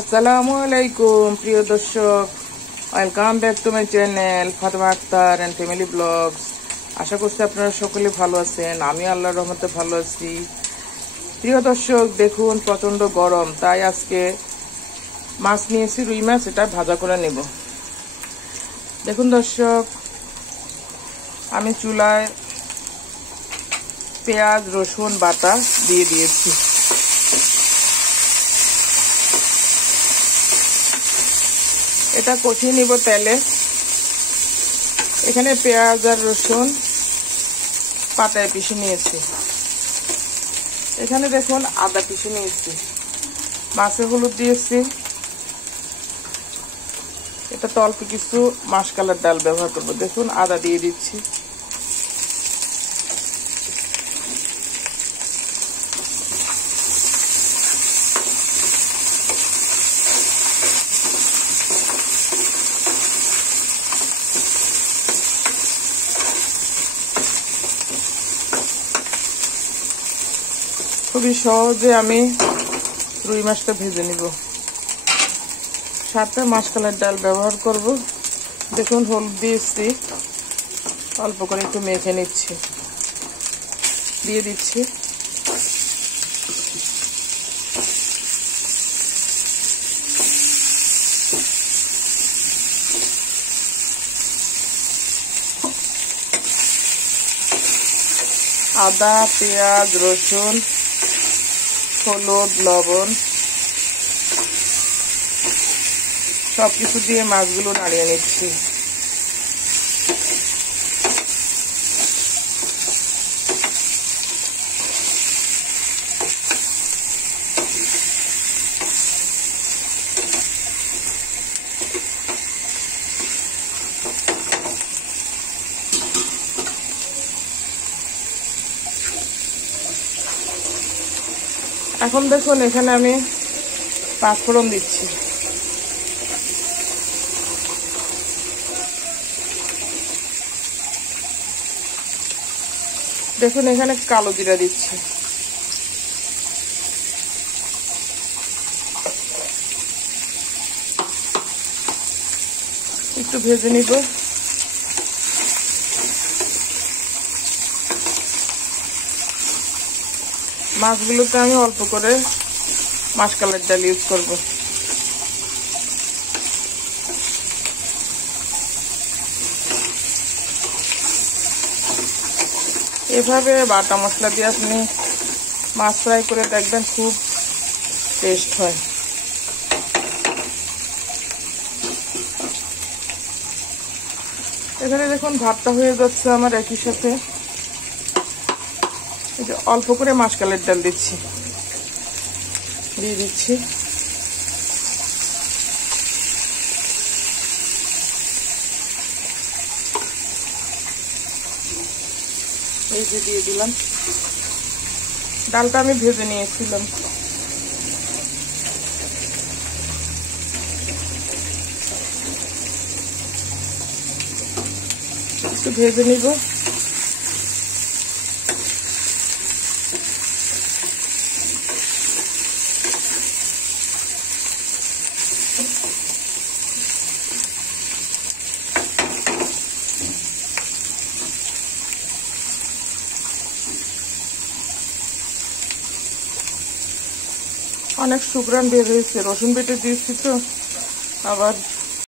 আসসালামু আলাইকুম প্রিয় দর্শক, welcome back to my channel Fatema Akter and family blogs. আশা করছি আপনারা সকলে ভালো আছেন। আমি আল্লাহর রহমতে ভালো আছি। প্রিয় দর্শক, দেখুন প্রচন্ড গরম, তাই আজকে মাছ নিয়েছি, রুই মাছ। এটা ভাজা করে নেব। দেখুন দর্শক, আমি চুলায় পেঁয়াজ রসুন বাটা দিয়ে দিয়েছি। এটা কষিয়ে নিব তেলে। এখানে পেঁয়াজ আর রসুন পাতায় পিষে নিয়েছি। এখানে দেখুন আদা পিষে নিয়েছি। মাছে হলুদ দিয়েছি। এটা অল্প কিছু মাসকালের ডাল ব্যবহার করব। দেখুন আদা দিয়ে দিচ্ছি। খুবই সহজে আমি রুই মাছটা ভেজে নিব। সাথে মাসকালের ডাল ব্যবহার করব। দেখুন হলুদ দিয়েছি, অল্প করে একটু মেখে নিচ্ছি। দিয়ে দিচ্ছি আদা, পেঁয়াজ, রসুন, হলুদ, লবণ সবকিছু দিয়ে মাছগুলো নাড়িয়ে নিচ্ছি। এখন দেখুন এখানে আমি পাঁচফোড়ন দিচ্ছি। দেখুন এখানে কালো জিরা দিচ্ছি। একটু ভেজে নিব। মাছগুলোতে আমি অল্প করে মাসকালের ডাল ইউজ করব। এভাবে বাটা মশলা দিয়ে আপনি মাছ ফ্রাই করে দেখবেন, খুব টেস্ট হয়। এখানে দেখুন ভাতটা হয়ে যাচ্ছে আমার। একই সাথে অল্প করে মাসকালের ডাল দিচ্ছি, দিয়ে দিচ্ছি। এই যে দিয়ে দিলাম। ডালটা আমি ভেজে নিয়েছিলাম। একটু ভেজে নিব। অনেক সুঘ্রাণ বের হয়েছে, রসুন বেটে দিয়েছি তো, আবার